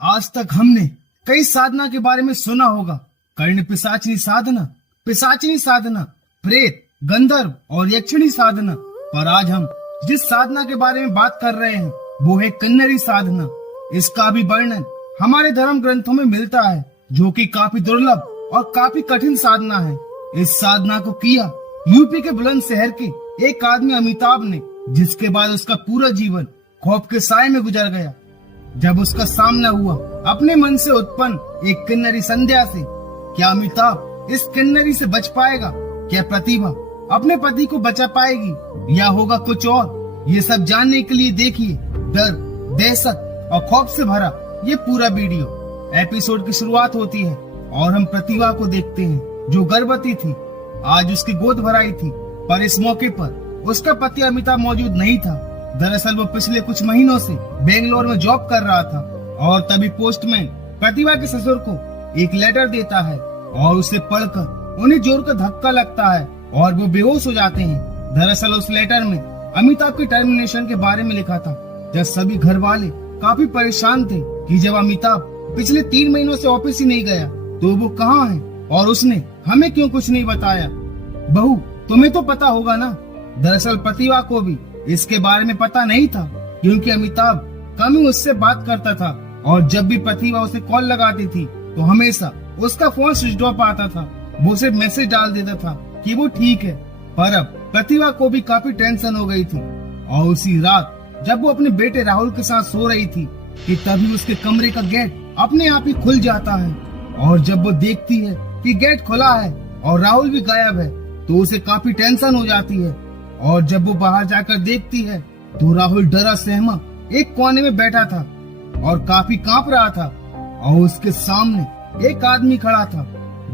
आज तक हमने कई साधना के बारे में सुना होगा। कर्ण पिशाचिनी साधना, प्रेत, गंधर्व और यक्षिणी साधना। पर आज हम जिस साधना के बारे में बात कर रहे हैं वो है किन्नरी साधना। इसका भी वर्णन हमारे धर्म ग्रंथों में मिलता है, जो कि काफी दुर्लभ और काफी कठिन साधना है। इस साधना को किया यूपी के बुलंदशहर के एक आदमी अमिताभ ने, जिसके बाद उसका पूरा जीवन खौफ के साए में गुजर गया। जब उसका सामना हुआ अपने मन से उत्पन्न एक किन्नरी संध्या से, क्या अमिताभ इस किन्नरी से बच पाएगा? क्या प्रतिभा अपने पति को बचा पाएगी या होगा कुछ और? ये सब जानने के लिए देखिए डर, दहशत और खौफ से भरा ये पूरा वीडियो। एपिसोड की शुरुआत होती है और हम प्रतिभा को देखते हैं, जो गर्भवती थी। आज उसकी गोद भराई थी, पर इस मौके पर उसका पति अमिताभ मौजूद नहीं था। दरअसल वो पिछले कुछ महीनों से बेंगलोर में जॉब कर रहा था और तभी पोस्टमैन प्रतिभा के ससुर को एक लेटर देता है और उसे पढ़कर उन्हें जोर का धक्का लगता है और वो बेहोश हो जाते हैं। दरअसल उस लेटर में अमिताभ के टर्मिनेशन के बारे में लिखा था। जब सभी घर वाले काफी परेशान थे कि जब अमिताभ पिछले 3 महीनों से ऑफिस ही नहीं गया तो वो कहाँ है और उसने हमें क्यों कुछ नहीं बताया। बहू, तुम्हें तो पता होगा ना। दरअसल प्रतिभा को भी इसके बारे में पता नहीं था, क्योंकि अमिताभ कम ही उससे बात करता था और जब भी प्रतिभा उसे कॉल लगाती थी तो हमेशा उसका फोन स्विच ऑफ आता था। वो सिर्फ मैसेज डाल देता था कि वो ठीक है। पर अब प्रतिभा को भी काफी टेंशन हो गई थी और उसी रात जब वो अपने बेटे राहुल के साथ सो रही थी कि तभी उसके कमरे का गेट अपने आप ही खुल जाता है और जब वो देखती है कि गेट खुला है और राहुल भी गायब है तो उसे काफी टेंशन हो जाती है। और जब वो बाहर जाकर देखती है तो राहुल डरा सहमा एक कोने में बैठा था और काफी कांप रहा था और उसके सामने एक आदमी खड़ा था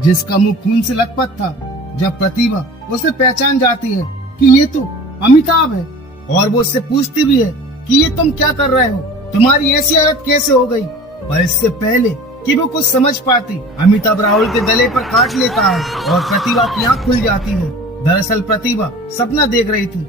जिसका मुंह खून से लथपथ था। जब प्रतिभा उसे पहचान जाती है कि ये तो अमिताभ है और वो उससे पूछती भी है कि ये तुम क्या कर रहे हो, तुम्हारी ऐसी हालत कैसे हो गई। पर इससे पहले कि वो कुछ समझ पाती, अमिताभ राहुल के गले पर काट लेता है और प्रतिभा की आंख खुल जाती है। दरअसल प्रतिभा सपना देख रही थी,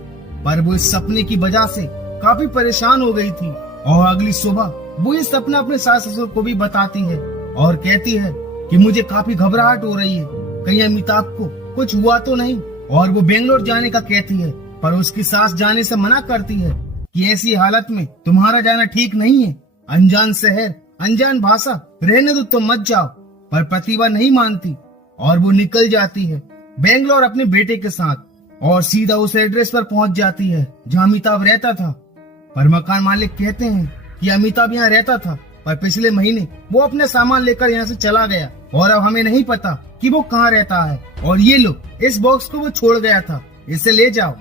पर वो इस सपने की वजह से काफी परेशान हो गई थी और अगली सुबह वो ये सपना अपने सास ससुर को भी बताती है और कहती है कि मुझे काफी घबराहट हो रही है, कहीं अमिताभ को कुछ हुआ तो नहीं। और वो बेंगलोर जाने का कहती है, पर उसकी सास जाने से मना करती है कि ऐसी हालत में तुम्हारा जाना ठीक नहीं है, अनजान शहर, अनजान भाषा, रहने दो, तुम मत जाओ। पर प्रतिभा नहीं मानती और वो निकल जाती है बेंगलोर अपने बेटे के साथ और सीधा उस एड्रेस पर पहुंच जाती है जहां अमिताभ रहता था। पर मकान मालिक कहते हैं कि अमिताभ यहाँ रहता था, पर पिछले महीने वो अपने सामान लेकर यहाँ से चला गया और अब हमें नहीं पता कि वो कहाँ रहता है। और ये लो, इस बॉक्स को वो छोड़ गया था, इसे ले जाओ।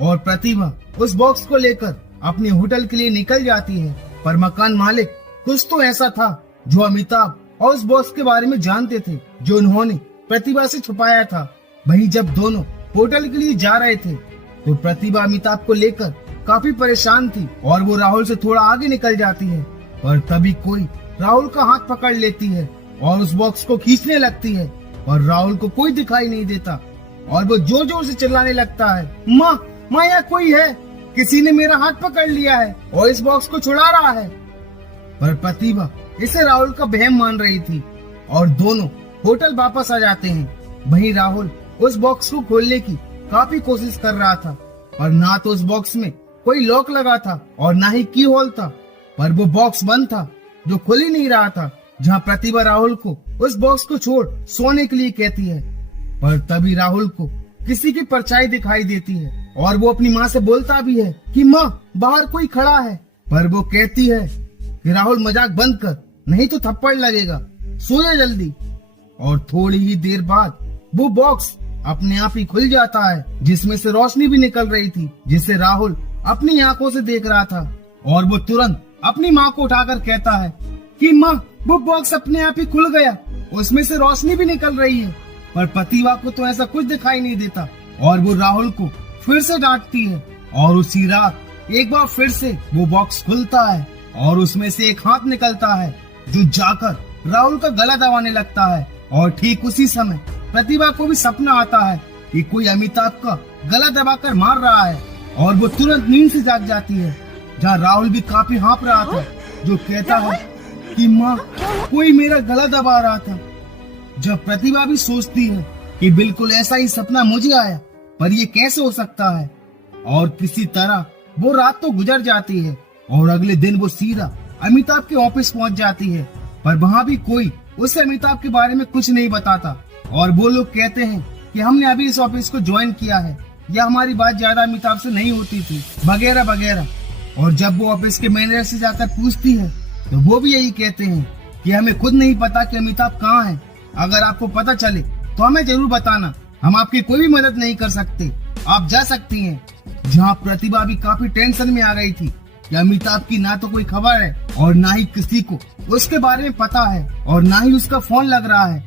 और प्रतिभा उस बॉक्स को लेकर अपने होटल के लिए निकल जाती है। पर मकान मालिक कुछ तो ऐसा था जो अमिताभ और उस बॉक्स के बारे में जानते थे, जो उन्होंने प्रतिभा से छुपाया था। वहीं जब दोनों होटल के लिए जा रहे थे तो प्रतिभा अमिताभ को लेकर काफी परेशान थी और वो राहुल से थोड़ा आगे निकल जाती है। पर तभी कोई राहुल का हाथ पकड़ लेती है और उस बॉक्स को खींचने लगती है और राहुल को कोई दिखाई नहीं देता और वो जोर जोर से चिल्लाने लगता है, माँ, यहाँ कोई है, किसी ने मेरा हाथ पकड़ लिया है और इस बॉक्स को छुड़ा रहा है। पर प्रतिभा इसे राहुल का वहम मान रही थी और दोनों होटल वापस आ जाते हैं। वहीं राहुल उस बॉक्स को खोलने की काफी कोशिश कर रहा था, पर ना तो उस बॉक्स में कोई लॉक लगा था और ना ही की होल था, पर वो बॉक्स बंद था जो खुल ही नहीं रहा था। जहाँ प्रतिभा राहुल को उस बॉक्स को छोड़ सोने के लिए कहती है, पर तभी राहुल को किसी की परछाई दिखाई देती है और वो अपनी माँ से बोलता भी है कि माँ, बाहर कोई खड़ा है। पर वो कहती है कि राहुल, मजाक बंद कर, नहीं तो थप्पड़ लगेगा, सो जा जल्दी। और थोड़ी ही देर बाद वो बॉक्स अपने आप ही खुल जाता है, जिसमें से रोशनी भी निकल रही थी, जिसे राहुल अपनी आंखों से देख रहा था। और वो तुरंत अपनी माँ को उठाकर कहता है कि माँ, वो बॉक्स अपने आप ही खुल गया, उसमें से रोशनी भी निकल रही है। पर प्रतिभा को तो ऐसा कुछ दिखाई नहीं देता और वो राहुल को फिर से डांटती है। और उसी रात एक बार फिर से वो बॉक्स खुलता है और उसमें से एक हाथ निकलता है जो जाकर राहुल का गला दबाने लगता है। और ठीक उसी समय प्रतिभा को भी सपना आता है कि कोई अमिताभ का गला दबाकर मार रहा है और वो तुरंत नींद से जाग जाती है, जहाँ राहुल भी काफी हाँफ रहा था, जो कहता है कि माँ कोई मेरा गला दबा रहा था। जब प्रतिभा भी सोचती है कि बिल्कुल ऐसा ही सपना मुझे आया, पर ये कैसे हो सकता है, और किसी तरह वो रात तो गुजर जाती है और अगले दिन वो सीधा अमिताभ के ऑफिस पहुंच जाती है। पर वहाँ भी कोई उसे अमिताभ के बारे में कुछ नहीं बताता और वो लोग कहते हैं कि हमने अभी इस ऑफिस को ज्वाइन किया है या हमारी बात ज्यादा अमिताभ से नहीं होती थी, वगैरह वगैरह। और जब वो ऑफिस के मैनेजर से जाकर पूछती है तो वो भी यही कहते हैं कि हमें खुद नहीं पता कि अमिताभ कहाँ है। अगर आपको पता चले तो हमें जरूर बताना, हम आपकी कोई भी मदद नहीं कर सकते, आप जा सकती हैं। जहाँ प्रतिभा भी काफी टेंशन में आ गई थी कि अमिताभ की ना तो कोई खबर है और ना ही किसी को उसके बारे में पता है और ना ही उसका फोन लग रहा है।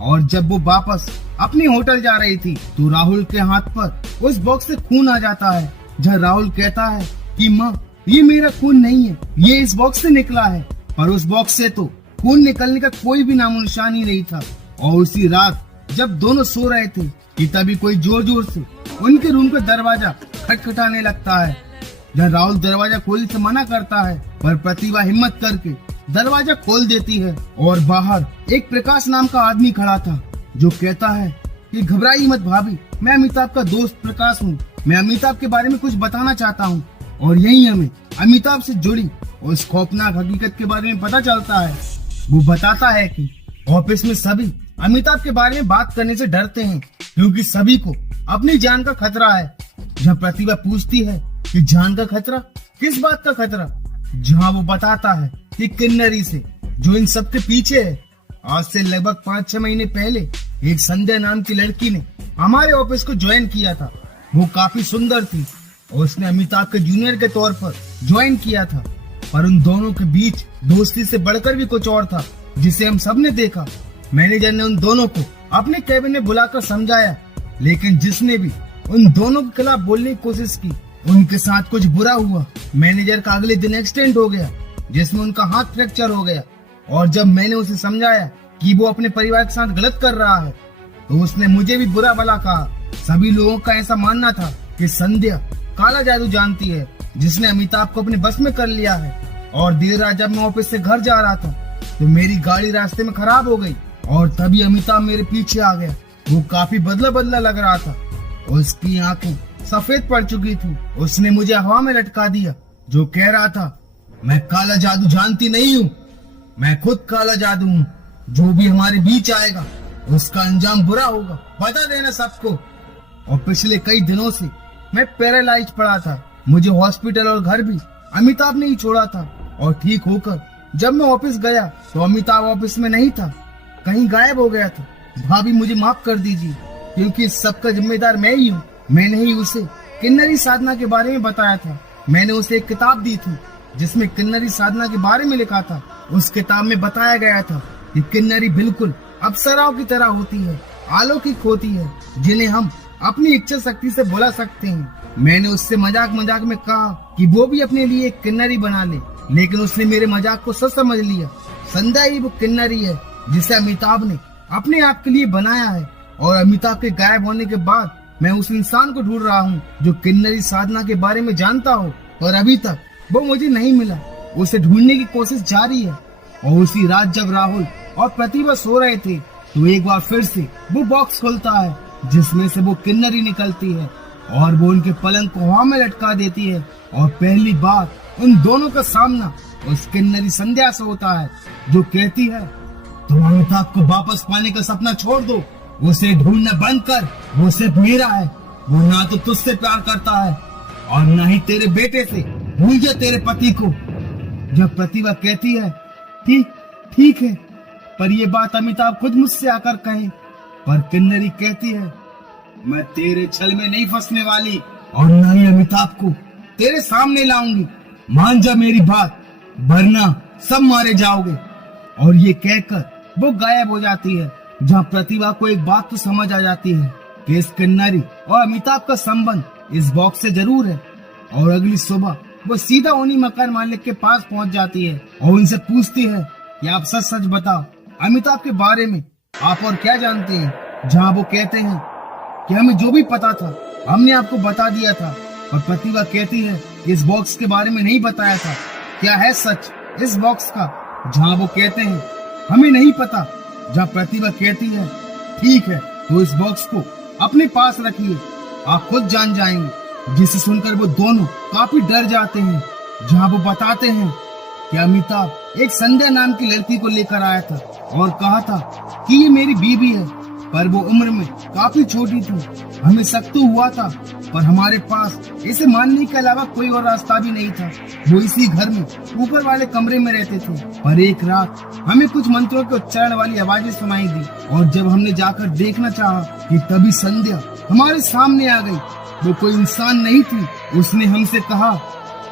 और जब वो वापस अपनी होटल जा रही थी तो राहुल के हाथ पर उस बॉक्स से खून आ जाता है। जहाँ राहुल कहता है कि माँ ये मेरा खून नहीं है, ये इस बॉक्स से निकला है। पर उस बॉक्स से तो खून निकलने का कोई भी नामो निशान ही नहीं था। और उसी रात जब दोनों सो रहे थे कि तभी कोई जोर जोर से उनके रूम का दरवाजा खटखटाने लगता है। जहाँ राहुल दरवाजा खोलने से मना करता है पर प्रतिभा हिम्मत करके दरवाजा खोल देती है और बाहर एक प्रकाश नाम का आदमी खड़ा था जो कहता है कि घबराइए मत भाभी, मैं अमिताभ का दोस्त प्रकाश हूँ, मैं अमिताभ के बारे में कुछ बताना चाहता हूँ। और यही हमें अमिताभ से जुड़ी उस खौफनाक हकीकत के बारे में पता चलता है। वो बताता है कि ऑफिस में सभी अमिताभ के बारे में बात करने से डरते हैं क्योंकि सभी को अपनी जान का खतरा है। जहाँ प्रतिभा पूछती है कि जान का खतरा, किस बात का खतरा? जहाँ वो बताता है कि किन्नरी से जो इन सब के पीछे है। आज से लगभग 5-6 महीने पहले एक संध्या नाम की लड़की ने हमारे ऑफिस को ज्वाइन किया था। वो काफी सुंदर थी और उसने अमिताभ के जूनियर के तौर पर ज्वाइन किया था। पर उन दोनों के बीच दोस्ती से बढ़कर भी कुछ और था जिसे हम सबने देखा। मैनेजर ने उन दोनों को अपने कैबिन में बुलाकर समझाया, लेकिन जिसने भी उन दोनों के खिलाफ बोलने की कोशिश की उनके साथ कुछ बुरा हुआ। मैनेजर का अगले दिन एक्सीडेंट हो गया जिसमें उनका हाथ फ्रैक्चर हो गया। और जब मैंने उसे समझाया कि वो अपने परिवार के साथ गलत कर रहा है तो उसने मुझे भी बुरा भला कहा। सभी लोगों का ऐसा मानना था कि संध्या काला जादू जानती है जिसने अमिताभ को अपने बस में कर लिया है। और देर रात जब मैं ऑफिस से घर जा रहा था तो मेरी गाड़ी रास्ते में खराब हो गई और तभी अमिताभ मेरे पीछे आ गया। वो काफी बदला बदला लग रहा था, उसकी आंखें सफेद पड़ चुकी थी। उसने मुझे हवा में लटका दिया जो कह रहा था, मैं काला जादू जानती नहीं हूँ, मैं खुद काला जादू हूँ, जो भी हमारे बीच आएगा उसका अंजाम बुरा होगा, बता देना सबको। और पिछले कई दिनों से मैं पैरालाइज पड़ा था, मुझे हॉस्पिटल और घर भी अमिताभ ने ही छोड़ा था। और ठीक होकर जब मैं ऑफिस गया तो अमिताभ ऑफिस में नहीं था, कहीं गायब हो गया था। भाभी मुझे माफ कर दीजिए क्योंकि इस सब का जिम्मेदार मैं ही हूँ। मैंने ही उसे किन्नरी साधना के बारे में बताया था। मैंने उसे एक किताब दी थी जिसमें किन्नरी साधना के बारे में लिखा था। उस किताब में बताया गया था कि किन्नरी बिल्कुल अप्सराओं की तरह होती है, अलौकिक होती है, जिन्हें हम अपनी इच्छा शक्ति से बुला सकते हैं। मैंने उससे मजाक मजाक में कहा कि वो भी अपने लिए एक किन्नरी बना ले, लेकिन उसने मेरे मजाक को सच समझ लिया। संध्या ही वो किन्नरी है जिसे अमिताभ ने अपने आप के लिए बनाया है। और अमिताभ के गायब होने के बाद मैं उस इंसान को ढूंढ रहा हूँ जो किन्नरी साधना के बारे में जानता हो, पर अभी तक वो मुझे नहीं मिला। उसे ढूंढने की कोशिश जारी है। और उसी रात जब राहुल और प्रतिभा सो रहे थे तो एक बार फिर से वो बॉक्स खुलता है जिसमें से वो किन्नरी निकलती है और वो उनके पलंग को हवा में लटका देती है। और पहली बार उन दोनों का सामना उस किन्नरी संध्या से होता है जो कहती है, तुम अमिताभ को वापस पाने का सपना छोड़ दो, उसे ढूंढना बंद कर, वो सिर्फ मेरा है, वो ना तो तुझसे प्यार करता है और ना ही तेरे बेटे से, भूल जा तेरे पति को। जब प्रतिभा कहती है ठीक है, पर ये बात अमिताभ खुद मुझसे आकर कहे। पर किन्नरी कहती है, मैं तेरे छल में नहीं फंसने वाली और ना ही अमिताभ को तेरे सामने लाऊंगी, मान जा मेरी बात, वरना सब मारे जाओगे। और ये कहकर वो गायब हो जाती है। जहाँ प्रतिभा को एक बात तो समझ आ जाती है कि इस किन्नरी और अमिताभ का संबंध इस बॉक्स से जरूर है। और अगली सुबह वो सीधा उन्हीं मकान मालिक के पास पहुंच जाती है और उनसे पूछती है कि आप सच सच बताओ अमिताभ के बारे में आप और क्या जानते हैं। जहाँ वो कहते हैं कि हमें जो भी पता था हमने आपको बता दिया था। और प्रतिभा कहती है इस बॉक्स के बारे में नहीं बताया था, क्या है सच इस बॉक्स का? जहाँ वो कहते हैं हमें नहीं पता, जहाँ प्रतिभा कहती है ठीक है तो इस बॉक्स को अपने पास रखिए, आप खुद जान जाएंगे। जिसे सुनकर वो दोनों काफी डर जाते हैं। जहाँ वो बताते हैं कि अमिताभ एक संध्या नाम की लड़की को लेकर आया था और कहा था कि ये मेरी बीवी है, पर वो उम्र में काफी छोटी थी। हमें शक तो हुआ था, पर हमारे पास इसे मानने के अलावा कोई और रास्ता भी नहीं था। वो इसी घर में ऊपर वाले कमरे में रहते थे, पर एक रात हमें कुछ मंत्रों के उच्चारण वाली आवाजें सुनाई दी और जब हमने जाकर देखना चाहा कि तभी संध्या हमारे सामने आ गई। वो कोई इंसान नहीं थी। उसने हमसे कहा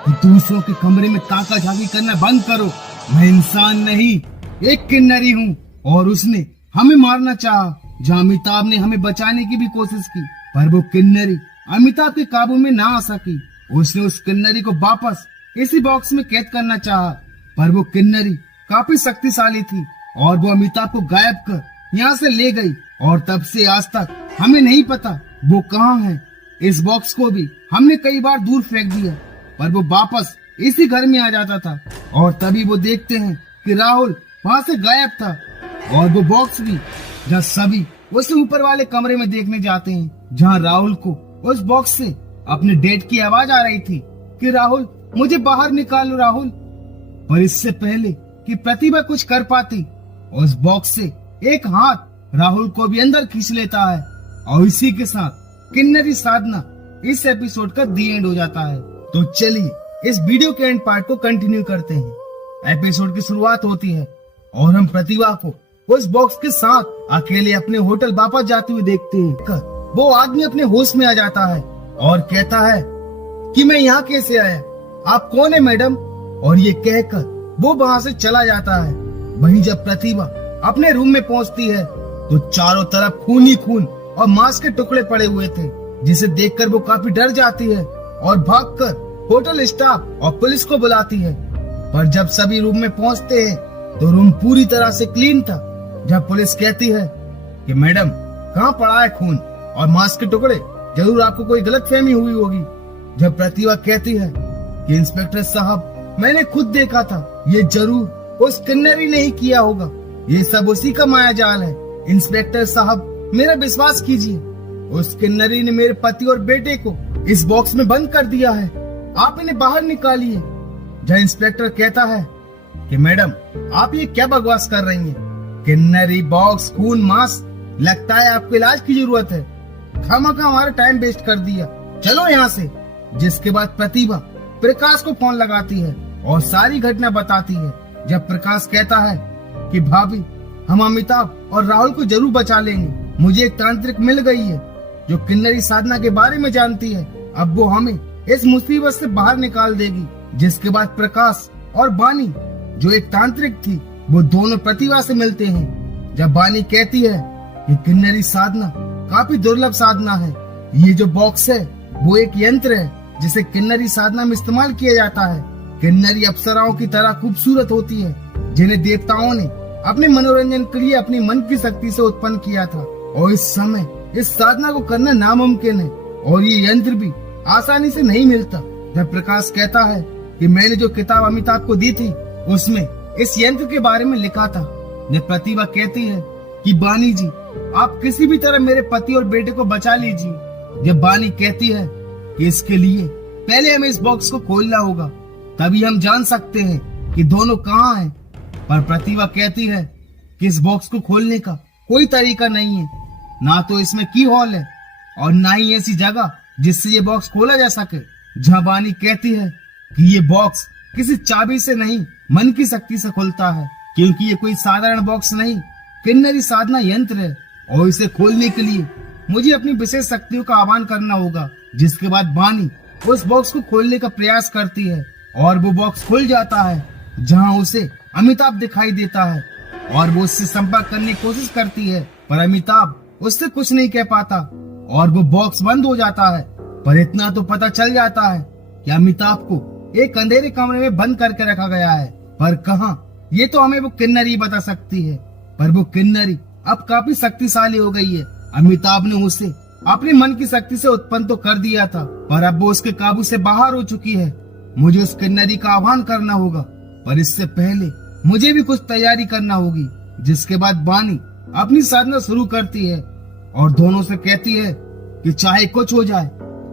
कि दूसरों के कमरे में ताका झाकी करना बंद करो, मैं इंसान नहीं एक किन्नरी हूँ। और उसने हमें मारना चाहा। जहाँ अमिताभ ने हमें बचाने की भी कोशिश की, पर वो किन्नरी अमिताभ के काबू में ना आ सकी। उसने उस किन्नरी को वापस इसी बॉक्स में कैद करना चाहा, पर वो किन्नरी काफी शक्तिशाली थी और वो अमिताभ को गायब कर यहाँ से ले गई। और तब से आज तक हमें नहीं पता वो कहाँ है। इस बॉक्स को भी हमने कई बार दूर फेंक दिया, पर वो वापस इसी घर में आ जाता था। और तभी वो देखते हैं कि राहुल वहाँ से गायब था और वो बॉक्स भी, जहाँ सभी उसे ऊपर वाले कमरे में देखने जाते हैं, जहाँ राहुल को उस बॉक्स से अपने डेट की आवाज आ रही थी कि राहुल मुझे बाहर निकालो राहुल। पर इससे पहले कि प्रतिभा कुछ कर पाती, उस बॉक्स से एक हाथ राहुल को भी अंदर खींच लेता है। और इसी के साथ किन्नरी साधना इस एपिसोड का दी एंड हो जाता है। तो चलिए इस वीडियो के एंड पार्ट को कंटिन्यू करते हैं। एपिसोड की शुरुआत होती है और हम प्रतिभा को उस बॉक्स के साथ अकेले अपने होटल वापस जाते हुए देखते हैं। वो आदमी अपने होश में आ जाता है और कहता है कि मैं यहाँ कैसे आया, आप कौन है मैडम। और ये कहकर वो वहाँ से चला जाता है। वहीं जब प्रतिभा अपने रूम में पहुँचती है तो चारों तरफ खून ही खून और मांस के टुकड़े पड़े हुए थे, जिसे देखकर वो काफी डर जाती है और भागकर होटल स्टाफ और पुलिस को बुलाती है। पर जब सभी रूम में पहुँचते हैं तो रूम पूरी तरह से क्लीन था। जब पुलिस कहती है कि मैडम कहाँ पड़ा है खून और मांस के टुकड़े, जरूर आपको कोई गलतफहमी हुई होगी। जब प्रतिभा कहती है कि इंस्पेक्टर साहब मैंने खुद देखा था, ये जरूर उस किन्नरी ने ही किया होगा, ये सब उसी का मायाजाल है। इंस्पेक्टर साहब मेरा विश्वास कीजिए, उस किन्नरी ने मेरे पति और बेटे को इस बॉक्स में बंद कर दिया है, आप इन्हें बाहर निकालिए। जब इंस्पेक्टर कहता है कि मैडम आप ये क्या बकवास कर रही हैं, किन्नरी, बॉक्स, खून, मांस, लगता है आपको इलाज की जरूरत है, खामखा हमारा टाइम वेस्ट कर दिया, चलो यहाँ से। जिसके बाद प्रतिभा प्रकाश को फोन लगाती है और सारी घटना बताती है। जब प्रकाश कहता है कि भाभी हम अमिताभ और राहुल को जरूर बचा लेंगे, मुझे एक तांत्रिक मिल गई है जो किन्नरी साधना के बारे में जानती है, अब वो हमें इस मुसीबत से बाहर निकाल देगी। जिसके बाद प्रकाश और बानी जो एक तांत्रिक थी, वो दोनों प्रतिभा से मिलते हैं। जब बानी कहती है कि किन्नरी साधना काफी दुर्लभ साधना है, ये जो बॉक्स है वो एक यंत्र है जिसे किन्नरी साधना में इस्तेमाल किया जाता है। किन्नरी अप्सराओं की तरह खूबसूरत होती है, जिन्हें देवताओं ने अपने मनोरंजन के लिए अपनी मन की शक्ति से उत्पन्न किया था। और इस समय इस साधना को करना नामुमकिन है और ये यंत्र भी आसानी से नहीं मिलता। जब प्रकाश कहता है कि मैंने जो किताब अमिताभ को दी थी उसमें इस यंत्र के बारे में लिखा था। जब प्रतिभा कहती है कि बानी जी आप किसी भी तरह मेरे पति और बेटे को बचा लीजिए। जब बानी कहती है कि इसके लिए पहले हमें इस बॉक्स को खोलना होगा, तभी हम जान सकते हैं कि दोनों कहाँ हैं। पर प्रतिभा कहती है कि इस बॉक्स को खोलने का कोई तरीका नहीं है, ना तो इसमें की होल है और ना ही ऐसी जगह जिससे ये बॉक्स खोला जा सके। जहाँ बानी कहती है कि ये बॉक्स किसी चाबी से नहीं मन की शक्ति से खुलता है, क्योंकि ये कोई साधारण बॉक्स नहीं, किन्नरी साधना यंत्र है और इसे खोलने के लिए मुझे अपनी विशेष शक्तियों का आह्वान करना होगा। जिसके बाद बानी उस बॉक्स को खोलने का प्रयास करती है और वो बॉक्स खुल जाता है, जहाँ उसे अमिताभ दिखाई देता है और वो उससे संपर्क करने की कोशिश करती है, पर अमिताभ उससे कुछ नहीं कह पाता और वो बॉक्स बंद हो जाता है। पर इतना तो पता चल जाता है कि अमिताभ को एक अंधेरे कमरे में बंद करके रखा गया है, पर कहाँ, ये तो हमें वो किन्नरी बता सकती है। पर वो किन्नरी अब काफी शक्तिशाली हो गई है। अमिताभ ने उसे अपने मन की शक्ति से उत्पन्न तो कर दिया था, पर अब वो उसके काबू से बाहर हो चुकी है। मुझे उस किन्नरी का आह्वान करना होगा, पर इससे पहले मुझे भी कुछ तैयारी करना होगी। जिसके बाद बानी अपनी साधना शुरू करती है और दोनों से कहती है कि चाहे कुछ हो जाए,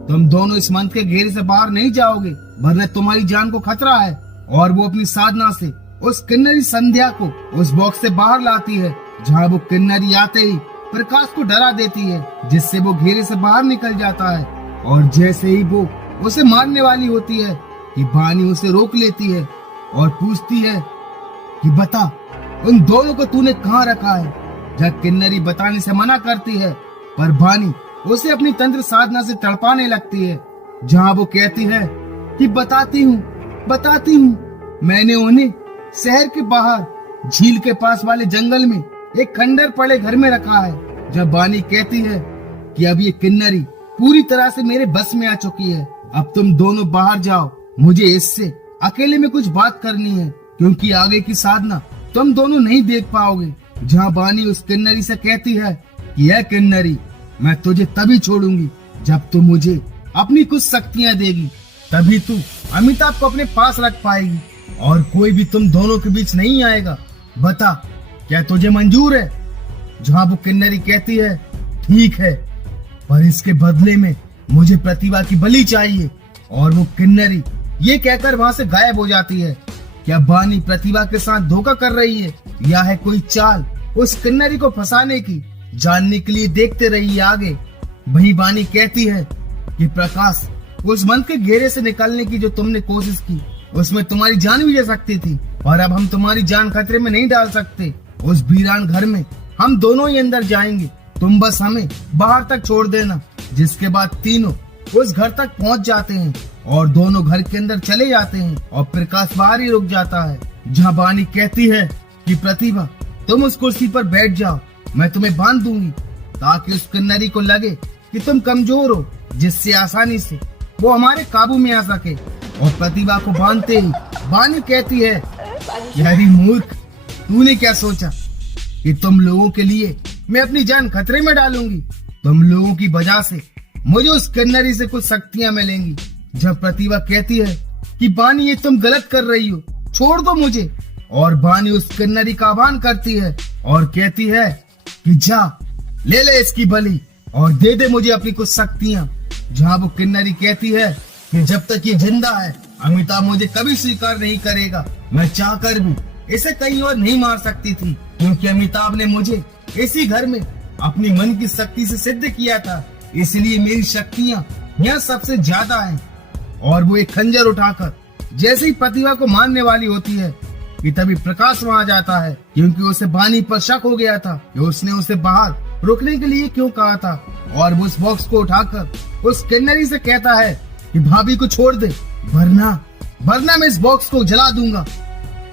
तुम दोनों इस मंत्र के घेरे से बाहर नहीं जाओगे, वरना तुम्हारी जान को खतरा है। और वो अपनी साधना से उस किन्नरी संध्या को उस बॉक्स से बाहर लाती है, जहाँ वो किन्नरी आते ही प्रकाश को डरा देती है, जिससे वो घेरे से बाहर निकल जाता है। और जैसे ही वो उसे मारने वाली होती है कि बानी उसे रोक लेती है और पूछती है कि बता, उन दोनों को तूने कहाँ रखा है। जब किन्नरी बताने से मना करती है, पर बानी उसे अपनी तंत्र साधना से तड़पाने लगती है, जहाँ वो कहती है कि बताती हूँ, मैंने उन्हें शहर के बाहर झील के पास वाले जंगल में एक खंडर पड़े घर में रखा है। जब बानी कहती है कि अब ये किन्नरी पूरी तरह से मेरे बस में आ चुकी है, अब तुम दोनों बाहर जाओ, मुझे इससे अकेले में कुछ बात करनी है, क्योंकि आगे की साधना तुम दोनों नहीं देख पाओगे। जहाँ बानी उस किन्नरी से कहती है कि यह किन्नरी, मैं तुझे तभी छोड़ूंगी जब तू मुझे अपनी कुछ शक्तियाँ देगी, तभी तू अमिताभ को अपने पास रख पाएगी और कोई भी तुम दोनों के बीच नहीं आएगा। बता, क्या तुझे मंजूर है? जहाँ वो किन्नरी कहती है ठीक है, पर इसके बदले में मुझे प्रतिभा की बलि चाहिए। और वो किन्नरी ये कहकर वहाँ से गायब हो जाती है। क्या बानी प्रतिभा के साथ धोखा कर रही है या है कोई चाल उस किन्नरी को फंसाने की? जानने के लिए देखते रहिए आगे। वही बानी कहती है कि प्रकाश, उस मंत्र के घेरे से निकलने की जो तुमने कोशिश की, उसमें तुम्हारी जान भी जा सकती थी, और अब हम तुम्हारी जान खतरे में नहीं डाल सकते। उस वीरान घर में हम दोनों ही अंदर जाएंगे, तुम बस हमें बाहर तक छोड़ देना। जिसके बाद तीनों उस घर तक पहुंच जाते हैं और दोनों घर के अंदर चले जाते हैं और प्रकाश बाहर ही रुक जाता है। जहाँ बानी कहती है कि प्रतिभा, तुम उस कुर्सी पर बैठ जाओ, मैं तुम्हें बांध दूंगी, ताकि उस किन्नरी को लगे कि तुम कमजोर हो, जिससे आसानी से वो हमारे काबू में आ सके। और प्रतिभा को बांधते ही बानी कहती है कि अरे मूर्ख, तूने क्या सोचा कि तुम लोगों के लिए मैं अपनी जान खतरे में डालूंगी? तुम लोगों की वजह से मुझे उस किन्नरी से कुछ शक्तियां मिलेंगी। जब प्रतिभा कहती है कि बानी, ये तुम गलत कर रही हो, छोड़ दो मुझे, और बानी उस किन्नरी का आह्वान करती है और कहती है कि जा, ले ले इसकी बलि और दे दे मुझे अपनी कुछ शक्तियां। जहाँ वो किन्नरी कहती है कि जब तक ये जिंदा है, अमिताभ मुझे कभी स्वीकार नहीं करेगा। मैं चाहकर भी इसे कहीं और नहीं मार सकती थी, क्योंकि अमिताभ ने मुझे इसी घर में अपनी मन की शक्ति से सिद्ध किया था, इसलिए मेरी शक्तियां यहाँ सबसे ज्यादा हैं। और वो एक खंजर उठाकर जैसे ही प्रतिभा को मारने वाली होती है कि तभी प्रकाश वहाँ जाता है, क्योंकि उसे बानी पर शक हो गया था कि उसने उसे बाहर रोकने के लिए क्यों कहा था। और वो उस बॉक्स को उठाकर उस किन्नरी से कहता है कि भाभी को छोड़ दे, वरना मैं इस बॉक्स को जला दूंगा,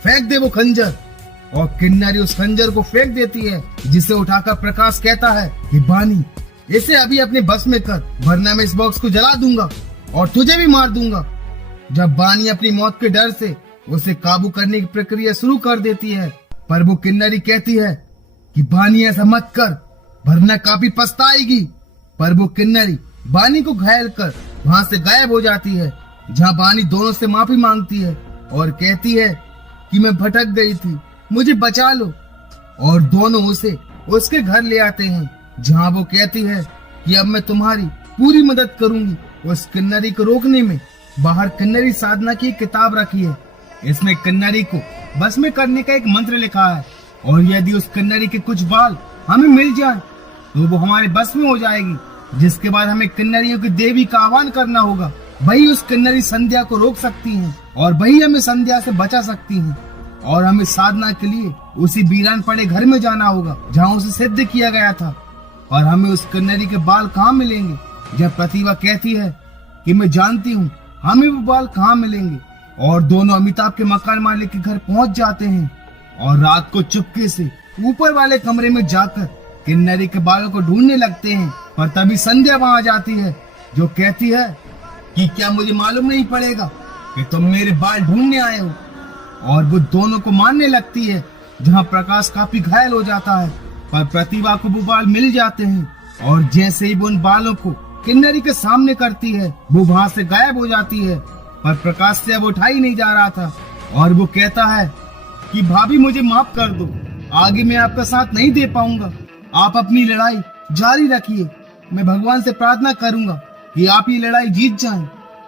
फेंक दे वो खंजर। और किन्नरी उस खंजर को फेंक देती है, जिसे उठाकर प्रकाश कहता है कि बानी, इसे अभी अपने बस में कर, वरना मैं इस बॉक्स को जला दूंगा और तुझे भी मार दूंगा। जब बानी अपनी मौत के डर से उसे काबू करने की प्रक्रिया शुरू कर देती है, पर वो किन्नरी कहती है कि बानी, ऐसा मत कर, वरना काफी पछताएगी। पर वो किन्नरी बानी को घायल कर वहाँ से गायब हो जाती है। जहाँ बानी दोनों से माफी मांगती है और कहती है कि मैं भटक गई थी, मुझे बचा लो। और दोनों उसे उसके घर ले आते हैं, जहाँ वो कहती है कि अब मैं तुम्हारी पूरी मदद करूंगी उस किन्नरी को रोकने में। बाहर किन्नरी साधना की एक किताब रखी है, इसमें किन्नरी को बस में करने का एक मंत्र लिखा है, और यदि उस किन्नरी के कुछ बाल हमें मिल जाए तो वो हमारे बस में हो जाएगी। जिसके बाद हमें किन्नरियों की देवी का आह्वान करना होगा, वही उस किन्नरी संध्या को रोक सकती हैं और वही हमें संध्या से बचा सकती हैं। और हमें साधना के लिए उसी वीरान पड़े घर में जाना होगा जहाँ उसे सिद्ध किया गया था। और हमें उस किन्नरी के बाल कहाँ मिलेंगे? जब प्रतिभा कहती है कि मैं जानती हूँ हमें वो बाल कहाँ मिलेंगे, और दोनों अमिताभ के मकान मालिक के घर पहुँच जाते हैं और रात को चुपके से ऊपर वाले कमरे में जाकर किन्नरी के बालों को ढूंढने लगते हैं। पर तभी संध्या वहाँ जाती है, जो कहती है कि क्या मुझे मालूम नहीं पड़ेगा कि तुम मेरे बाल ढूंढने आए हो। और वो दोनों को मारने लगती है, जहाँ प्रकाश काफी घायल हो जाता है, पर प्रतिभा को वो बाल मिल जाते हैं। और जैसे ही वो उन बालों को किन्नरी के सामने करती है, वो वहाँ से गायब हो जाती है। पर प्रकाश से अब उठा ही नहीं जा रहा था, और वो कहता है कि भाभी मुझे माफ कर दो, आगे मैं आपका साथ नहीं दे पाऊंगा। आप अपनी लड़ाई जारी रखिए, मैं भगवान से प्रार्थना करूंगा कि आप ये लड़ाई जीत जाएं।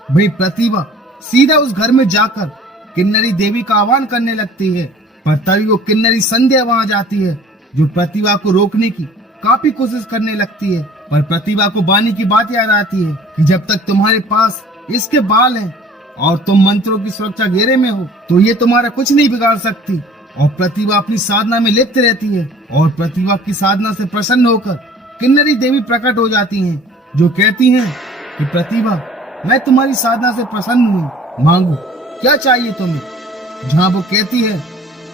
भाई प्रतिभा सीधा उस घर में जाकर किन्नरी देवी का आह्वान करने लगती है, पर तभी वो किन्नरी संध्या वहां जाती है, जो प्रतिभा को रोकने की काफी कोशिश करने लगती है। पर प्रतिभा को बानी की बात याद आती है कि जब तक तुम्हारे पास इसके बाल हैं और तुम मंत्रों की सुरक्षा घेरे में हो तो ये तुम्हारा कुछ नहीं बिगाड़ सकती। और प्रतिभा अपनी साधना में लिप्त रहती है और प्रतिभा की साधना से प्रसन्न होकर किन्नरी देवी प्रकट हो जाती हैं, जो कहती हैं कि प्रतिभा मैं तुम्हारी साधना से प्रसन्न हुई, मांगो क्या चाहिए तुम्हें। जहाँ वो कहती है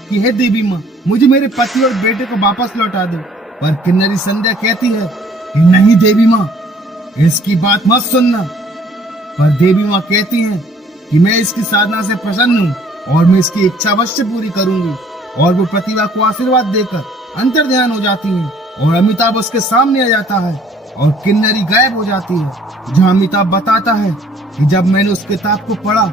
कि हे देवी माँ, मुझे मेरे पति और बेटे को वापस लौटा दो। पर किन्नरी संध्या कहती है कि नहीं देवी माँ, इसकी बात मत सुनना। पर देवी माँ कहती हैं कि मैं इसकी साधना से प्रसन्न हूँ और मैं इसकी इच्छा अवश्य पूरी करूंगी। और वो प्रतिभा को आशीर्वाद देकर अंतर्ध्यान हो जाती है और अमिताभ उसके सामने आ जाता है और किन्नरी गायब हो जाती है। जहाँ अमिताभ बताता है कि जब मैंने उस किताब को पढ़ा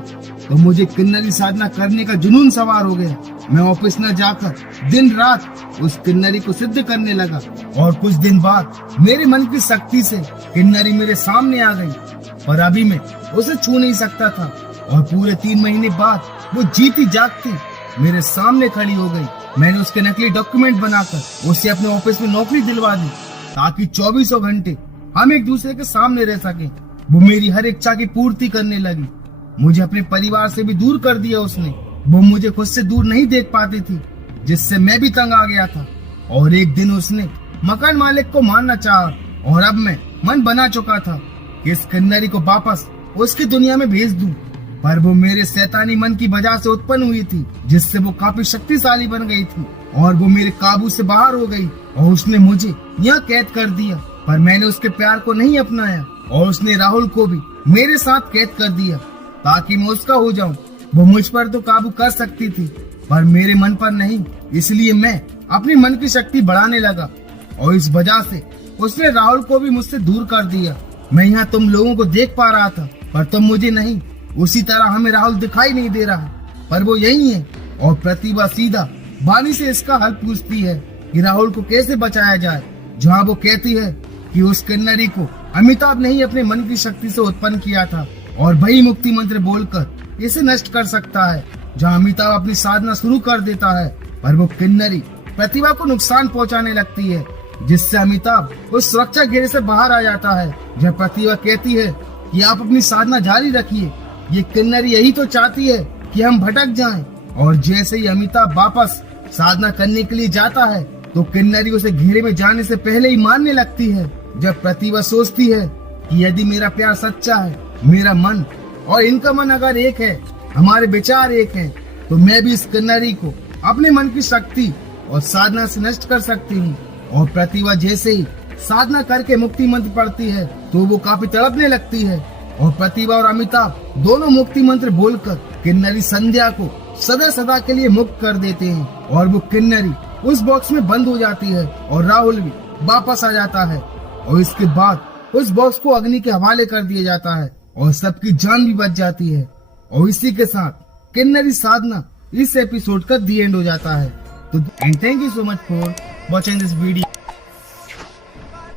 तो मुझे किन्नरी साधना करने का जुनून सवार हो गया। मैं ऑफिस न जाकर दिन रात उस किन्नरी को सिद्ध करने लगा और कुछ दिन बाद मेरे मन की शक्ति से किन्नरी मेरे सामने आ गई, पर अभी मैं उसे छू नहीं सकता था। और पूरे 3 महीने बाद वो जीती जागती मेरे सामने खड़ी हो गई। मैंने उसके नकली डॉक्यूमेंट बनाकर उसे अपने ऑफिस में नौकरी दिलवा दी ताकि 24 घंटे हम एक दूसरे के सामने रह सके। वो मेरी हर इच्छा की पूर्ति करने लगी। मुझे अपने परिवार से भी दूर कर दिया उसने। वो मुझे खुद से दूर नहीं देख पाती थी, जिससे मैं भी तंग आ गया था। और एक दिन उसने मकान मालिक को मारना चाहा और अब मैं मन बना चुका था कि इस किन्नरी को वापस उसकी दुनिया में भेज दूं। पर वो मेरे शैतानी मन की वजह से उत्पन्न हुई थी, जिससे वो काफी शक्तिशाली बन गई थी और वो मेरे काबू से बाहर हो गई और उसने मुझे यहाँ कैद कर दिया। पर मैंने उसके प्यार को नहीं अपनाया और उसने राहुल को भी मेरे साथ कैद कर दिया ताकि मैं उसका हो जाऊं। वो मुझ पर तो काबू कर सकती थी पर मेरे मन पर नहीं, इसलिए मैं अपने मन की शक्ति बढ़ाने लगा और इस वजह से उसने राहुल को भी मुझसे दूर कर दिया। मैं यहाँ तुम लोगों को देख पा रहा था पर तुम मुझे नहीं। उसी तरह हमें राहुल दिखाई नहीं दे रहा पर वो यही है। और प्रतिभा सीधा वाणी से इसका हल पूछती है कि राहुल को कैसे बचाया जाए। जहाँ वो कहती है कि उस किन्नरी को अमिताभ ने ही अपने मन की शक्ति से उत्पन्न किया था और वही मुक्ति मंत्र बोलकर इसे नष्ट कर सकता है। जहाँ अमिताभ अपनी साधना शुरू कर देता है पर वो किन्नरी प्रतिभा को नुकसान पहुँचाने लगती है, जिससे अमिताभ उस सुरक्षा घेरे से बाहर आ जाता है। जब प्रतिभा कहती है कि आप अपनी साधना जारी रखिए, ये किन्नरी यही तो चाहती है कि हम भटक जाएं। और जैसे ही अमिताभ वापस साधना करने के लिए जाता है तो किन्नरी उसे घेरे में जाने से पहले ही मारने लगती है। जब प्रतिभा सोचती है कि यदि मेरा प्यार सच्चा है, मेरा मन और इनका मन अगर एक है, हमारे विचार एक हैं, तो मैं भी इस किन्नरी को अपने मन की शक्ति और साधना से नष्ट कर सकती हूँ। और प्रतिभा जैसे ही साधना करके मुक्ति मंत्र पढ़ती है तो वो काफी तड़पने लगती है और प्रतिभा और अमिताभ दोनों मुक्ति मंत्र बोलकर किन्नरी संध्या को सदा सदा के लिए मुक्त कर देते हैं। और वो किन्नरी उस बॉक्स में बंद हो जाती है और राहुल भी वापस आ जाता है और इसके बाद उस बॉक्स को अग्नि के हवाले कर दिया जाता है और सबकी जान भी बच जाती है। और इसी के साथ किन्नरी साधना इस एपिसोड का दी एंड हो जाता है। तो thank you so much for watching this video.